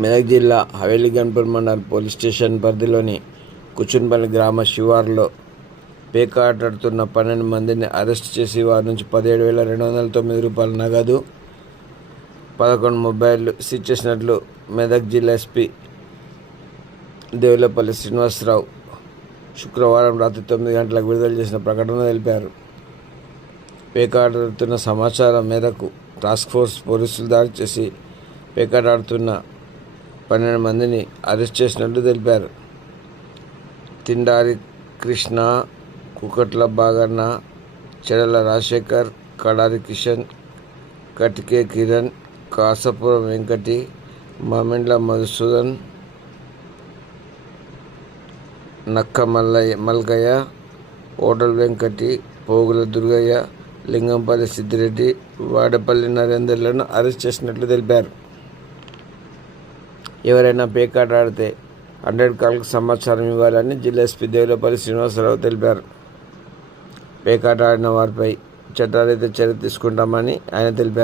మెదక్ జిల్లా Haveli Ghanpur mandal police station పరిధిలోని కుచున్పల్లి గ్రామ శివారులో పేకాట ఆడుతున్న 12 మందిని అరెస్టు చేసి వారి నుంచి 17,209 రూపాయల నగదు, 11 మొబైళ్లు సీజ్ చేసినట్లు మెదక్ జిల్లా ఎస్పీ దేవులపల్లి శ్రీనివాసరావు శుక్రవారం రాత్రి 9 గంటలకు విడుదల చేసిన ప్రకటనలో తెలిపారు. పేకాట ఆడుతున్న సమాచారం మేరకు టాస్క్ ఫోర్స్ పోలీసులు దాడి చేసి పేకాట ఆడుతున్న 12 మందిని అరెస్ట్ చేసినట్లు తెలిపారు. తిండారి కృష్ణ, కుకట్ల బాగన్న, చెడల రాజశేఖర్, కడారి కిషన్, కటికే కిరణ్, కాసాపురం వెంకటి, మామిండ్ల మధుసూదన్, నక్క మల్కయ్య, ఓటల్ వెంకటి, పోగుల దుర్గయ్య, లింగంపల్లి సిద్దిరెడ్డి, వాడపల్లి నరేందర్లను అరెస్ట్ చేసినట్లు తెలిపారు. ఎవరైనా పేకాట ఆడితే 100 కాల్కు సమాచారం ఇవ్వాలని జిల్లా ఎస్పీ దేవులపల్లి శ్రీనివాసరావు తెలిపారు. పేకాట ఆడిన వారిపై చట్టరీత్యా చర్య తీసుకుంటామని ఆయన తెలిపారు.